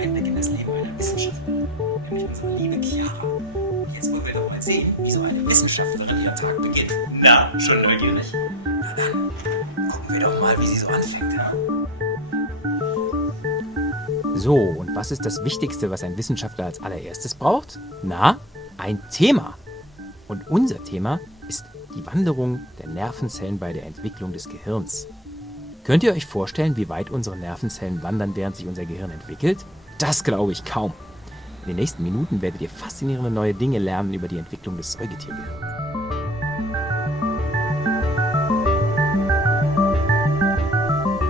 Einblick in das Leben einer Wissenschaftlerin, nämlich unsere liebe Chiara. Jetzt wollen wir doch mal sehen, wie so eine Wissenschaftlerin ihren Tag beginnt. Na, schon neugierig? Na dann, gucken wir doch mal, wie sie so anfängt. Ja? So, und was ist das Wichtigste, was ein Wissenschaftler als allererstes braucht? Na, ein Thema. Und unser Thema ist die Wanderung der Nervenzellen bei der Entwicklung des Gehirns. Könnt ihr euch vorstellen, wie weit unsere Nervenzellen wandern, während sich unser Gehirn entwickelt? Das glaube ich kaum. In den nächsten Minuten werdet ihr faszinierende neue Dinge lernen über die Entwicklung des Säugetiergehirns.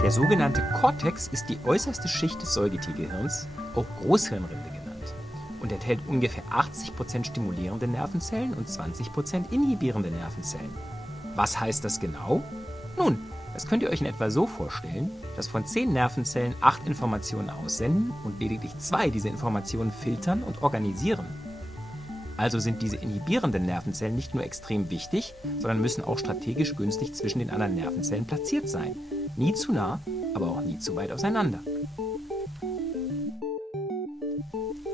Der sogenannte Kortex ist die äußerste Schicht des Säugetiergehirns, auch Großhirnrinde genannt, und enthält ungefähr 80% stimulierende Nervenzellen und 20% inhibierende Nervenzellen. Was heißt das genau? Nun, das könnt ihr euch in etwa so vorstellen, dass von 10 Nervenzellen 8 Informationen aussenden und lediglich 2 diese Informationen filtern und organisieren. Also sind diese inhibierenden Nervenzellen nicht nur extrem wichtig, sondern müssen auch strategisch günstig zwischen den anderen Nervenzellen platziert sein. Nie zu nah, aber auch nie zu weit auseinander.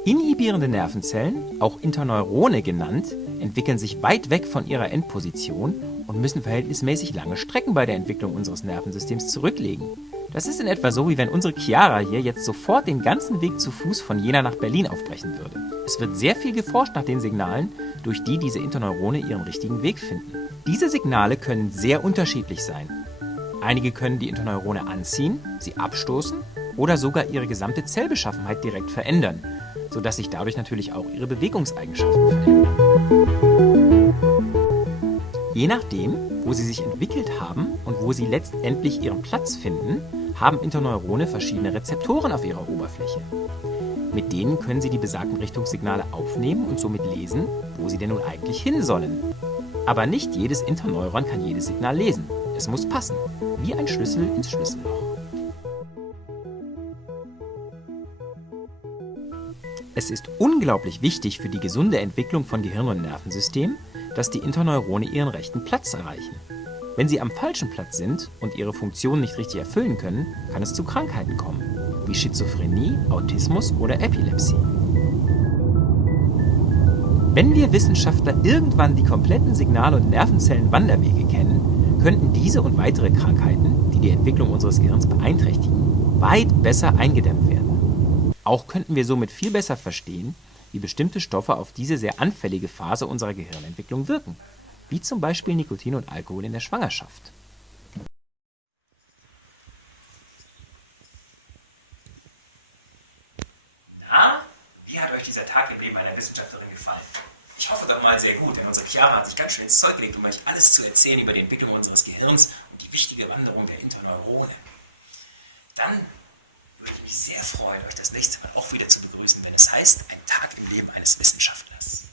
Inhibierende Nervenzellen, auch Interneurone genannt, entwickeln sich weit weg von ihrer Endposition und müssen verhältnismäßig lange Strecken bei der Entwicklung unseres Nervensystems zurücklegen. Das ist in etwa so, wie wenn unsere Chiara hier jetzt sofort den ganzen Weg zu Fuß von Jena nach Berlin aufbrechen würde. Es wird sehr viel geforscht nach den Signalen, durch die diese Interneurone ihren richtigen Weg finden. Diese Signale können sehr unterschiedlich sein. Einige können die Interneurone anziehen, sie abstoßen oder sogar ihre gesamte Zellbeschaffenheit direkt verändern, sodass sich dadurch natürlich auch ihre Bewegungseigenschaften verändern. Je nachdem, wo sie sich entwickelt haben und wo sie letztendlich ihren Platz finden, haben Interneurone verschiedene Rezeptoren auf ihrer Oberfläche. Mit denen können sie die besagten Richtungssignale aufnehmen und somit lesen, wo sie denn nun eigentlich hin sollen. Aber nicht jedes Interneuron kann jedes Signal lesen. Es muss passen, wie ein Schlüssel ins Schlüsselloch. Es ist unglaublich wichtig für die gesunde Entwicklung von Gehirn und Nervensystem, dass die Interneurone ihren rechten Platz erreichen. Wenn sie am falschen Platz sind und ihre Funktion nicht richtig erfüllen können, kann es zu Krankheiten kommen, wie Schizophrenie, Autismus oder Epilepsie. Wenn wir Wissenschaftler irgendwann die kompletten Signal- und Nervenzellenwanderwege kennen, könnten diese und weitere Krankheiten, die die Entwicklung unseres Gehirns beeinträchtigen, weit besser eingedämmt werden. Auch könnten wir somit viel besser verstehen, wie bestimmte Stoffe auf diese sehr anfällige Phase unserer Gehirnentwicklung wirken, wie zum Beispiel Nikotin und Alkohol in der Schwangerschaft. Na, wie hat euch dieser Tag im Leben einer Wissenschaftlerin gefallen? Ich hoffe doch mal sehr gut, denn unsere Chiara hat sich ganz schön ins Zeug gelegt, um euch alles zu erzählen über die Entwicklung unseres Gehirns und die wichtige Wanderung der Interneurone. Dann würde ich mich sehr freuen, euch das nächste Mal auch wieder zu begrüßen, wenn es heißt, ein Tag im Leben eines Wissenschaftlers.